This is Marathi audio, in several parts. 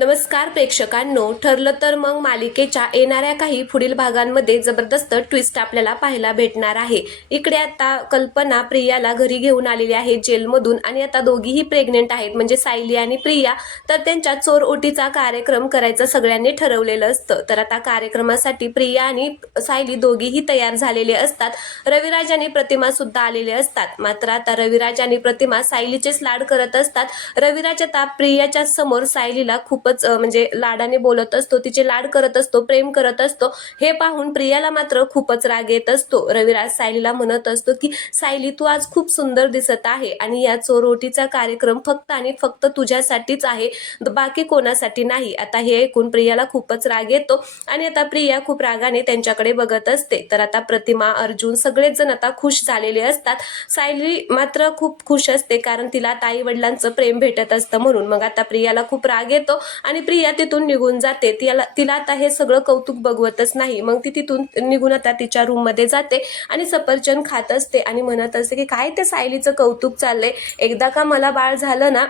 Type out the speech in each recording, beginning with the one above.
नमस्कार प्रेक्षकांनो, ठरलं तर मग मालिकेच्या येणाऱ्या काही पुढील भागांमध्ये जबरदस्त ट्विस्ट आपल्याला पाहायला भेटणार आहे। इकडे आता कल्पना प्रियाला घरी घेऊन आलेली आहे जेलमधून आणि आता दोघीही प्रेग्नेंट आहेत, म्हणजे सायली आणि प्रिया। तर त्यांच्या चोर ओटीचा कार्यक्रम करायचं सगळ्यांनी ठरवलेलं असतं। तर आता कार्यक्रमासाठी प्रिया आणि सायली दोघीही तयार झालेले असतात। रविराज आणि प्रतिमा सुद्धा आलेले असतात। मात्र आता रविराज आणि प्रतिमा सायलीचेच लाड करत असतात। रविराज आता प्रियाच्या समोर सायलीला खूपच म्हणजे लाडाने बोलत असतो, तिचे लाड करत असतो, प्रेम करत असतो। हे पाहून प्रियाला मात्र खूपच राग येत असतो। रविराज सायलीला म्हणत असतो की सायली, तू आज खूप सुंदर दिसत आहे आणि या चोरोटीचा कार्यक्रम फक्त आणि फक्त तुझ्यासाठीच आहे, बाकी कोणासाठी नाही। आता हे ऐकून प्रियाला खूपच राग येतो आणि आता प्रिया खूप रागाने त्यांच्याकडे बघत असते। तर आता प्रतिमा, अर्जुन सगळेच जण आता खुश झालेले असतात। सायली मात्र खूप खुश असते, कारण तिला आई वडिलांचं प्रेम भेटत असतं म्हणून। मग आता प्रियाला खूप राग येतो आणि प्रिया तिथून निघून जाते। तिला आता हे सगळं कौतुक बघवतच नाही। मग ती तिथून निघून आता तिच्या रूम मध्ये जाते आणि सफरचंद खात असते आणि म्हणत असते की काय ते सायलीचं कौतुक चाललंय, एकदा का मला बाळ झालं ना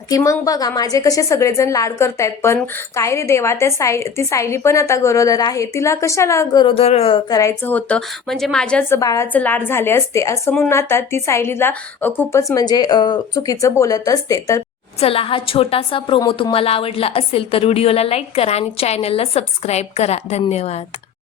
की मग बघा माझे कसे सगळेजण लाड करतायत, पण काय रे देवा, ती सायली पण आता गरोदर आहे, तिला कशाला गरोदर करायचं होतं, म्हणजे माझ्याच बाळाचं लाड झाले असते असं म्हणून आता ती सायलीला खूपच म्हणजे चुकीचं बोलत असते। तर चला, हा छोटासा प्रोमो तुम्हाला आवडला असेल तर व्हिडिओला लाईक करा आणि चॅनलला सबस्क्राईब करा। धन्यवाद।